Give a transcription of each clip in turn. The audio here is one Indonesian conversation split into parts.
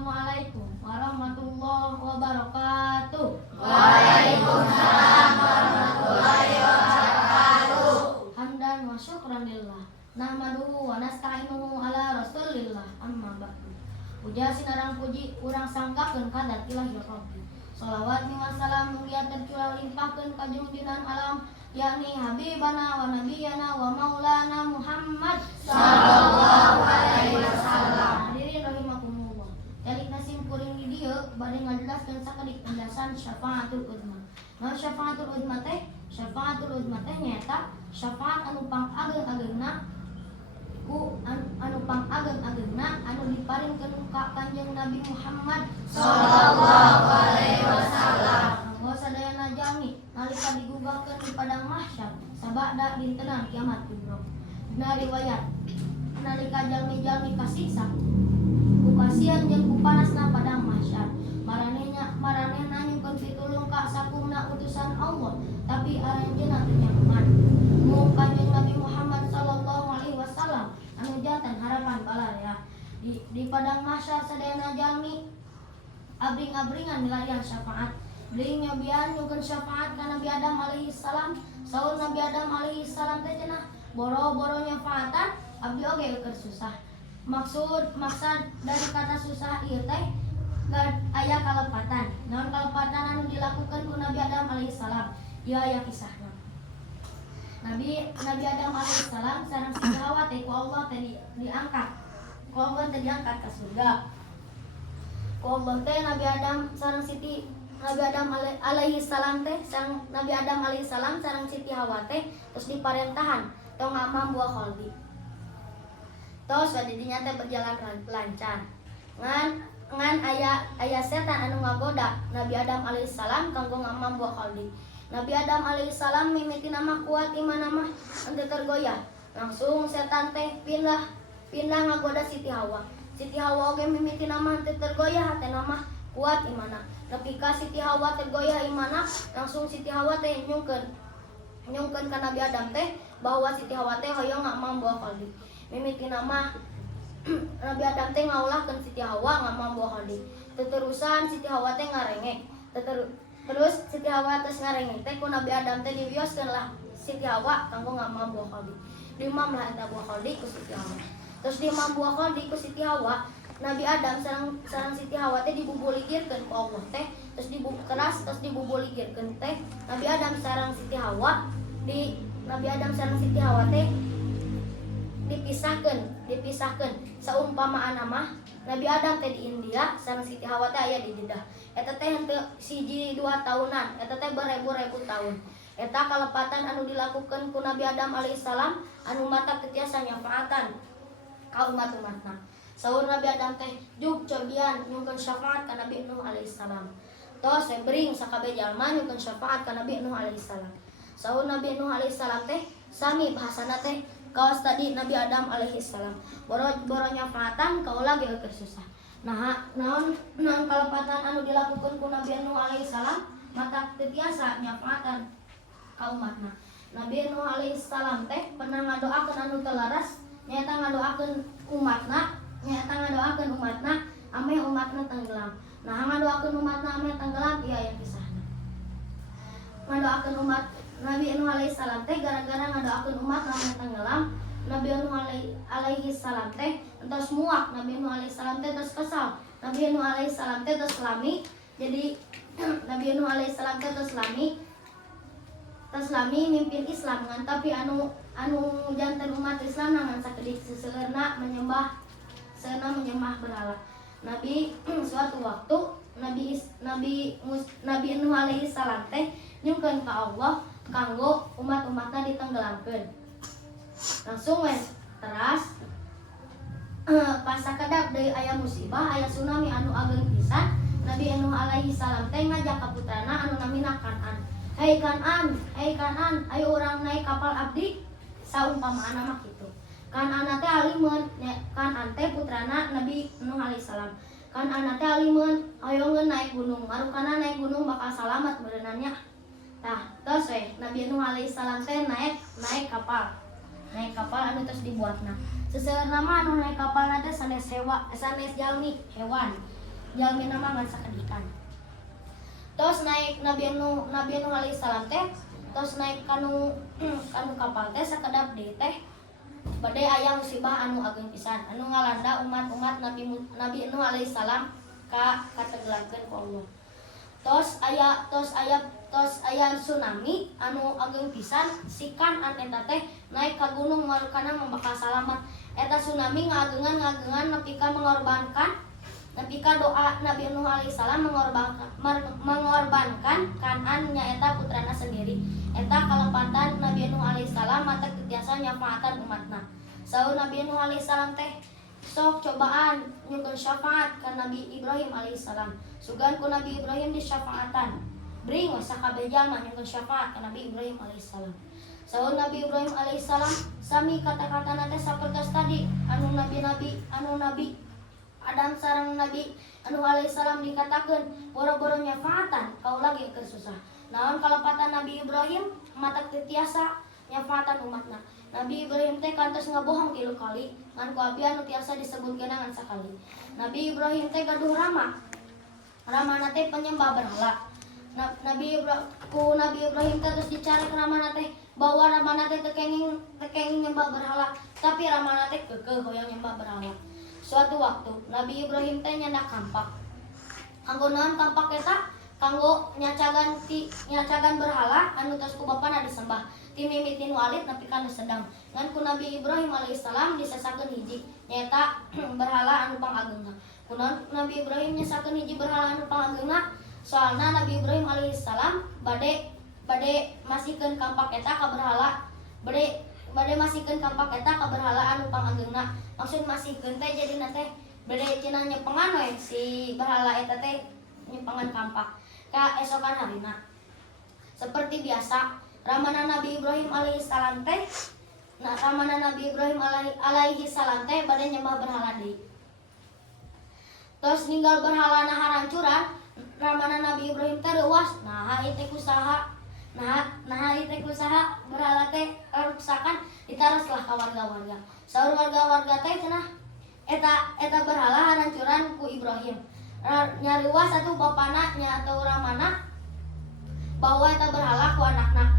Assalamualaikum warahmatullahi wabarakatuh. Waalaikumsalam warahmatullahi wabarakatuh. Hamdan wa syukran lillah. Nahmaduhu wa nasta'inuhu ala rasulillah. Amma ba'du. Puja sinarang puji urang sangkakeun ka zat ilahi rabbi. Shalawat wa salam mugia tercurah limpahkeun ka junjungan alam yakni habibana wa nabiyana wa maulana Muhammad Sallallahu alaihi wasallam. Hadirin rahimakumullah. Jalik nasim kuring di dieu bade ngajelaskeun sakedik penjelasan syafaatul uzma. Naon syafaatul uzma teh? Syafaatul uzma teh nyaeta syafaat anu pangageng-agengna ku anu pangageng-agengna anu diparingkeun ka Kanjeng Nabi Muhammad Sallallahu alaihi wasallam. Anggo sadayana jalmi nalika digugahkeun di padang mahsyar sabada dintenan kiamat kubra. Dina riwayat nalika jalmi-jalmi kasiksa ku kasihan jeung ku panasna padang mahsyar maranehna nyukeun pitulung ka sakumna utusan Allah tapi aranjeunna teu nyaman. Mung Kanjeng Nabi Muhammad sallallahu alaihi wasallam anu janten harapan balaya di padang mahsyar sadayana jalmi abring-abringan milarian syafaat. Beuing nyobian nyukeun syafaat ka Nabi Adam alaihi salam. Saur Nabi Adam alaihi salam teh cenah boro-boro nyafaatan abdi oge keur susah. Maksud dari kata susah ieu teh aya kalepatan. Naon kalepatan anu dilakukan ku Nabi Adam alaihi salam? Ieu aya kisahna. Nabi Adam alaihi salam sareng Siti Hawa teh ku Allah teh diangkat. Ku Allah teh diangkat ka surga. Ku Allah teh Nabi Adam sareng Nabi Adam alaihi salam teh sareng Nabi Adam alaihi salam sareng Siti Hawa teh terus diparentahan tong ngamam buah kholdi. Tos didinya teh berjalan lancar. Ngan aya setan anu ngagoda Nabi Adam alaihi salam kanggo ngamam buah kholdi. Nabi Adam alaihi salam mimiti nama kuat iman mah henteu tergoyah. Langsung setan teh pindah ngagoda Siti Hawa. Siti Hawa oge mimiti nama henteu tergoyah teh nama kuat imana. Nepi ka Siti Hawa tergoyah imana, langsung Siti Hawa teh nyungkeun ka Nabi Adam teh bahwa Siti Hawa teh hoyong ngamam buah kholdi. Mimiti nama Nabi Adam teh ngaulahkeun Siti Hawa ngamam buah kholdi. Teterusan Siti Hawa teh ngarengek. Terus Siti Hawa teh ngarengek teh ku Nabi Adam teh diwioskeun lah Siti Hawa kanggo ngamam buah kholdi. Diimam lah eta buah kholdi ku Siti Hawa. Terus diimam buah kholdi ku Siti Hawa, Nabi Adam sareng Siti Hawa teh dibubuligirkeun ku Allah teh, terus dibubuligirkeun teh Nabi Adam sareng Siti Hawa teh dipisahkeun saumpama mah Nabi Adam teh di India sareng Siti Hawa teh aya di Jeddah. Eta teh henteu 1-2 tahunan, eta teh berebu-rebu tahun. Eta kalepatan anu dilakukeun ku Nabi Adam alaihissalam anu mata ketiasa nyafaatan ka umat-umatna. Saur Nabi Adam teh juk cobian nyungkeun syafaat ka Nabi Nuh alaihissalam. Tos bring sakabeh jalma nyungkeun syafaat ka Nabi Nuh alaihissalam. Saur Nabi Nuh alaihissalam teh sami bahasana teh kaos tadi Nabi Adam alaihissalam. Boro nyafaatan kaulah ge keur susah. Nah, naon kalepatan anu dilakukeun ku Nabi Nuh alaihissalam mata teu nyafaatan ka umatna. Nabi Nuh alaihissalam teh pernah ngadoakeun anu teu laras, nyaeta ngadoakeun umatna ame umatna tenggelam. Nah, ngadoakeun umatna ame tenggelam ieu aya kisahna. Ngadoakeun umat Nabi Nuh alaihissalam teh gara-gara ngadoakeun umat ame tenggelam, Nabi Nuh alaihissalam teh entos muak, Nabi Nuh alaihissalam teh terus kesal. Nabi Nuh alaihissalam teh terus lami. Jadi Nabi Nuh alaihissalam teh terus lami mimpin Islam ngan tapi anu janten umat Islam ngan sakedik seueurna menyembah berhala. Nabi suatu waktu Nabi Nuh alaihissalam teh nyungkeun ka Allah kanggo umat-umatna ditenggelamkeun. Langsung teras pas sakedap deui aya musibah, aya tsunami anu ageng pisan, Nabi Nuh alaihissalam teh ngajak ka putrana anu namina Kan'an. Hei Kan'an, ayo urang naik kapal abdi. Saumpamaana mah kitu. Kan'an teh alimeun, Kan'an teh putrana Nabi Nuh alaihissalam. Kan'an teh alimeun, ayo naik gunung. Marukana naik gunung bakal salamet beunanya. Tah, tos Nabi Nuh alaihissalam teh naik kapal. Naik kapal anu terus dibuatna. Seseueurna mah anu naik kapal teh sanes jalmi, hewan. jalmi nama ngan sakadikan. Tos naik Nabi Nuh alaihissalam teh tos naik kanu kapal teh sakedap deui teh bade aya musibah anu ageung pisan anu ngalanda umat Nabi Nuh alaihissalam ka kategelakeun ku Allah. Tos aya tsunami anu ageung pisan sikan an eta teh naik ka gunung marukana membakal salamat. Eta tsunami ngageungan nepi ka doa Nabi Nuh alaihissalam mengorbankan Kan'an nyaeta putrana sendiri. Eta kalepatan Nabi Nuh alaihissalam matak tiasa nyafaatan umatna. Saur Nabi Nuh alaihissalam teh sok cobaan nyugun syafaat ka Nabi Ibrahim alaihissalam. Sugan ku Nabi Ibrahim di syafaatan. Bring sakabeh jalma nyugun syafaat ka Nabi Ibrahim alaihissalam. Saur Nabi Ibrahim alaihissalam sami kata-kata teh sapertos tadi anu nabi Adam sareng Nabi Nuh alaihissalam dikatakeun boro-boro nyafaatan kau lagi keur susah. Naon kalepatan Nabi Ibrahim matak tiasa nyafaatan umatna. Nabi Ibrahim teh kantos ngabohong 3 kali ngan ku abi anu tiasa disebutkeun ngan sakali. Nabi Ibrahim teh gaduh rama. Ramana teh penyembah berhala. Nabi Ibrahim teh terus dicarek ramana teh bahwa ramana teh tekenging nyembah berhala, tapi ramana teh keukeuh hoyong nyembah berhala. Suatu waktu Nabi Ibrahim teh nyandak kampak. Kanggo naon kampak eta? Kanggo nyacagan berhala anu tos ku bapana disembah. Ti mimitin walid nepi ka nu sedang. Ngan ku Nabi Ibrahim alaihissalam disesakeun hiji nyaeta berhala anu pangageungna. Ku Nabi Ibrahim nyesakeun hiji berhala anu pangageungna soalna Nabi Ibrahim alaihissalam bade masihkeun kampak eta ka berhala. Bade masihkeun kampak eta ka berhala anu pangageungna. Maksud masihkeun teh jadi teh bade cenah nyepengan we si berhala eta teh nyepengan kampak ka esokan harina. Seperti biasa ramana Nabi Ibrahim alaihissalam teh bade nyembah berhala deui. Tos ninggal berhala na harancuran ramana Nabi Ibrahim teh reuas nah ieu teh kusaha berhala teh ruksakan ditaroslah ka warga-warga. Saur warga-warga teh cenah eta berhala harancuran ku Ibrahim. Nyariwas atuh bapana nya atau ramana bahwa eta berhala ku anakna.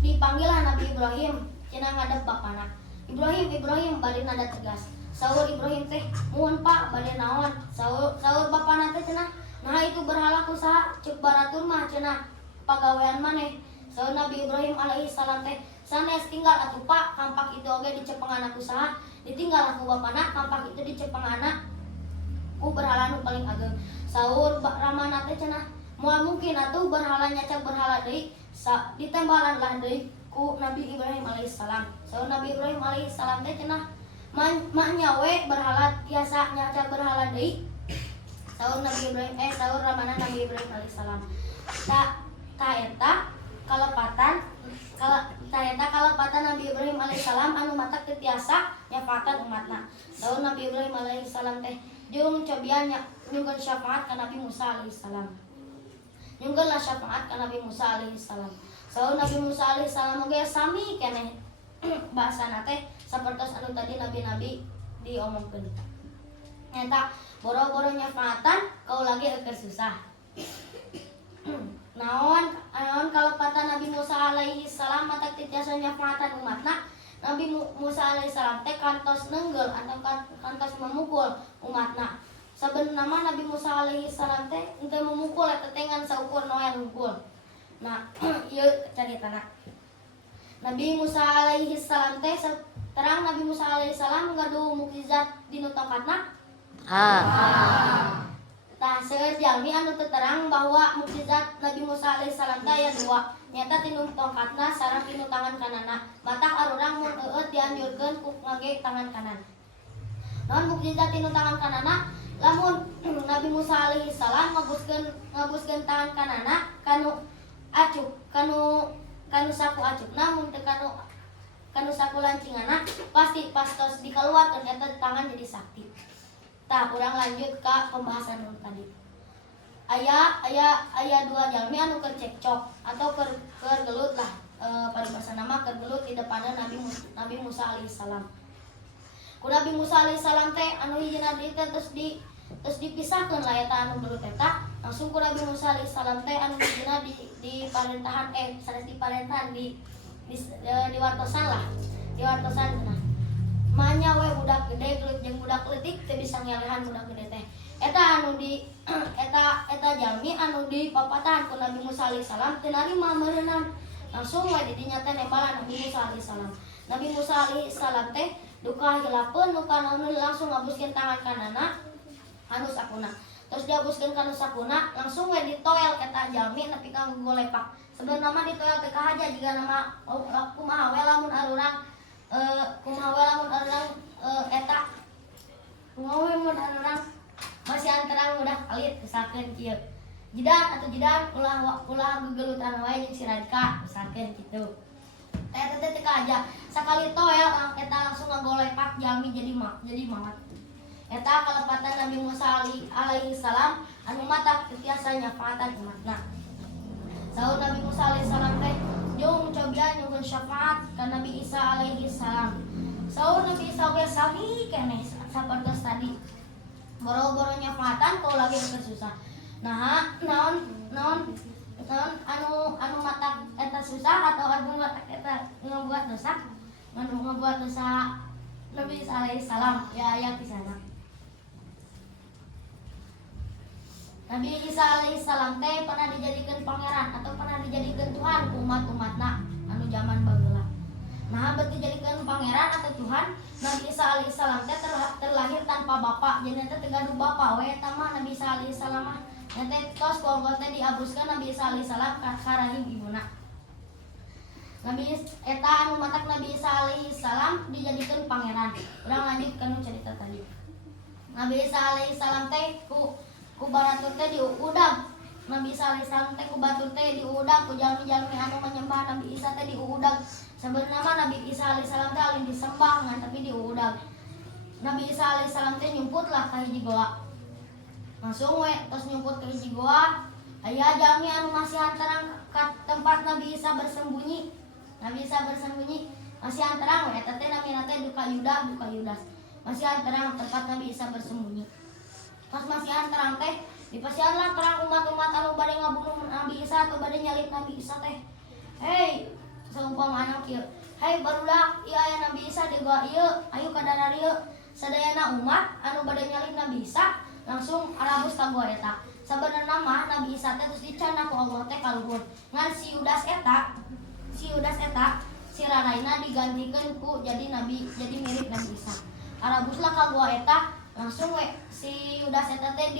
Dipanggillah Nabi Ibrahim cenah ngadep bapana. Ibrahim bari nada tegas. Saur Ibrahim teh muhun Pak bade naon? Saur bapana teh cenah nah itu berhala kusaha ceuk baratur mah cenah pagawean maneh. Saur Nabi Ibrahim alaihissalam teh sanes tinggal atuh Pak kampak itu oge dicepengana kusaha ditinggal ku bapana kampak itu dicepengana ku berhala nu paling ageung. Saur ramana teh cenah moal mungkin atuh berhala nyacak berhala deui ditembalan lah deui ku Nabi Ibrahim alaihissalam. Saur Nabi Ibrahim alaihissalam teh cenah nyawe berhala tiasa nyacak berhala deui. Saur ramana Nabi Ibrahim alaihissalam. Ta eta kalepatan Nabi Ibrahim alaihissalam anu matak tiasa nyafaatan umatna. Saur Nabi Ibrahim alaihissalam teh jeung cobian nyugun syafaat ka Nabi Musa alaihissalam. Nyunggeunlah syafaat ka Nabi Musa alaihissalam. Saur Nabi Musa alaihissalam oge sami keneh bahasana teh sapertos anu tadi nabi-nabi diomongkeun. Eta boro-boro nyafaatan kau lagi keur susah. Naon kalepatan Nabi Musa alaihissalam matak tiasa nyafaatan umatna. Nabi Musa alaihissalam teh kantos nenggel atau kantos memukul umatna. Sabenerna mah Nabi Musa alaihissalam teh henteu memukul eta teh ngan saukur noel hungkul. Nah, ieu caritana. Nabi Musa alaihissalam teh terang Nabi Musa alaihissalam gaduh mukjizat dinu tongkatna. Tah seueur jalmi anu teu terang bahwa mukjizat Nabi Musa alaihissalam teh aya 2. Nyata tinu tongkatna sareng tinu tangan kananna. Matak arurang mun eueut dianjurkeun ku ngage tangan kanan. Naon mukjizat tinu tangan kananna? Lamun Nabi Musa alaihissalam ngabuskeun tangan kananna kanu acuk kanu saku acukna mun teu kanu saku lancingana pasti pas tos dikeluarkeun eta tangan jadi sakti. Tah urang lanjut ka pembahasan nu tadi. Aya 2 jalmi anu keur cekcok atau keur gelut lah paribasana mah keur gelut di depanna Nabi Musa alaihissalam. Ku Nabi Musa alaihissalam teh anu hijina deui teh terus terus dipisahkan lah eta anu gelut eta langsung ku Nabi Musa alaihissalam teh anu dina di parentahan sanes di parentahan di wartosan lah di wartosan cenah manya we budak gede gelut jeung budak leutik teu bisa ngelehan budak gede teh eta anu di eta jalmi anu di papatahan ku Nabi Musa alaihissalam teu narima meureunna langsung we di dinya teh nembalan Nabi Musa alaihissalam. Nabi Musa alaihissalam teh duka hilapeun nu kana langsung ngabuskeun tangan kanana anu sakuna. Terus dihabuskeun kana sakuna langsung we ditoel eta jalmi nepi ka golepak. Sebenarnya mah ditoel teh kahaja jiga nama kumaha we lamun arurang eta kumaha we mun arurang masih antarang udah alit misalkan kieu. Jidan atau jidan ulah gegelutan wae jeung si Radika misalkan kitu. Teh aja sakali toel eta langsung ngagolepak jalmi jadi mawat. Eta kalepatan Nabi Musa alaihissalam anu mata tiasa nyafaatan umatna. Saur Nabi Musa alaihissalam teh jeung cobian nyugun syafaat ka Nabi Isa alaihissalam. Saur Nabi Isa ge sami keneh sapertos tadi. Boro-boro nyafaatan kau lagi susah. Nah, naon anu mata eta susah atau anu mata eta ngabuat dosa Nabi Isa alaihissalam ya aya kisahna. Nabi Isa alaihissalam teh pernah dijadikan pangeran atau pernah dijadikan Tuhan ku umat-umatna anu zaman baheula. Nah, beuti dijadikan pangeran atau Tuhan, Nabi Isa alaihissalam teh terlahir tanpa bapak, jadi teh teu gaduh bapa we eta mah Nabi Isa alaihissalam mah. Teh tos ku Allah teh diabuskeun Nabi Isa alaihissalam ka rahim ibuna. Nabi eta anu matak Nabi Isa alaihissalam dijadikan pangeran. Urang lanjut kana cerita tadi. Nabi Isa alaihissalam teh ku baratur teh diudag. Nabi Isa alaihissalam teh ku batur teh diudag ku jalmi-jalmi anu menyembah Nabi Isa teh diudag. Sebenarnya mah Nabi Isa alaihissalam teh alin disembah ngan tapi diudag. Nabi Isa alaihissalam teh nyumputlah ka hiji goa. Langsung we tos nyumput ka hiji goa, aya jalmi anu masih hantarang ka tempat Nabi Isa bersembunyi. Nabi Isa bersembunyi masih hantarang we eta teh namina teh duka Yudas. Masih hantarang tempat Nabi Isa bersembunyi. Pas masih hantarang teh dipasihanlah perang umat-umat anu bade ngabunuh Nabi Isa atau bade nyalip Nabi Isa teh. Hei, saumpama anak kieu. Hei barudak ieu aya Nabi Isa di goa ieu, ayo ka darar ieu. Sadayana umat anu bade nyalip Nabi Isa langsung arabus ka goa eta. Sabenerna mah Nabi Isa teh terus dicana ku Allah teh kaluhur. Ngan si Yudas eta si raraina digantikeun ku jadi mirip Nabi Isa. Arabuslah ka goa eta langsung we si Yudas eta teh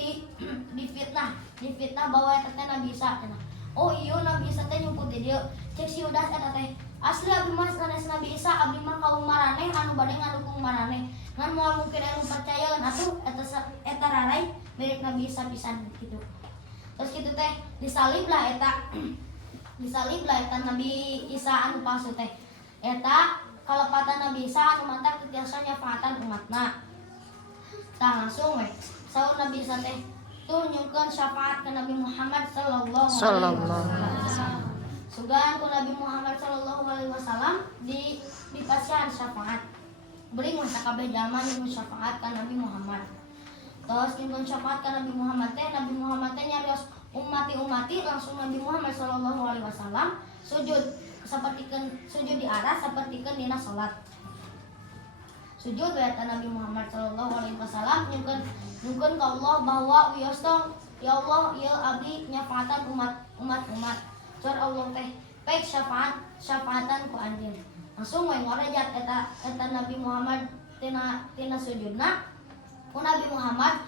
difitnah bahwa eta teh Nabi Isa cenah. Oh iya Nabi Isa teh nyumput di dieu. Cek si Yudas eta teh asli abdi mah sanes Nabi Isa abdi mah kaum maraneh anu bade ngadukung maraneh. Ngan moal mungkin anu percayaeun atuh eta rarai mirip Nabi Isa pisan kitu. Terus kitu teh disaliblah eta Nabi Isa anu palsu teh. Eta kalepatan Nabi Isa anu mantap tiasa nyafaatan umatna. Tah langsung we saur Nabi Isa teh tuh nyungkeun syafaat ke Nabi Muhammad sallallahu alaihi wasallam. Sugan ku Nabi Muhammad sallallahu alaihi wasallam dipasihan syafaat. Beuring mah sakabeh jalma nyungkeun syafaat ka Nabi Muhammad. Tos nyungkeun syafaat ka Nabi Muhammad teh nyarios ummati langsung Nabi Muhammad sallallahu alaihi wasallam sujud di aras sapertikeun dina salat. Sujud wa Nabi Muhammad sallallahu alaihi wasallam nyungkeun ka Allah bahwa wiyostong ya Allah ieu abdi nyafaatan umat. Sur Allah teh pek syafaatan ku anjeun. Langsung we ngorejat eta Nabi Muhammad tina sujudna ku Nabi Muhammad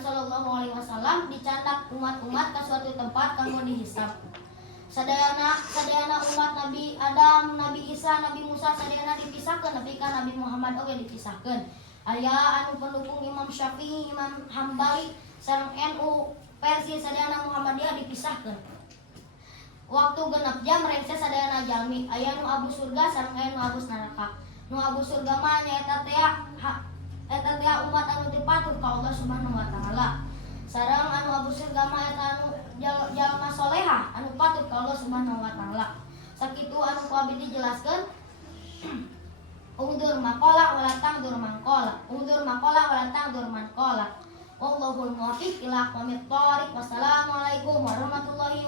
sallallahu alaihi wasallam dicandak umat-umat ka suatu tempat kanggo dihisab. Sadayana umat Nabi Adam, Nabi Isa, Nabi Musa sadayana dipisahkeun nepi ka Nabi Muhammad oge dipisahkeun. Aya anu pendukung Imam Syafi'i, Imam Hambali sareng NU versi sadayana Muhammadiyah dipisahkeun. Waktu genep jam rengse sadayana jalmi, aya nu abu surga sareng aya nu abus neraka. Nu abu surga mah nyaeta teh umat anu teu patuh ka Allah Subhanahu wa taala. Sareng anu abu surga mah eta anu jalma solehah anu patuh ka Allah Subhanahu wa taala. Sakitu anu ku abdi dijelaskeun. Undur Undur makola wala tangdur mangkola. Undur makola wala tangdur mankola. Wallahul muwaffiq ila aqwamit thoriq. Wassalamualaikum warahmatullahi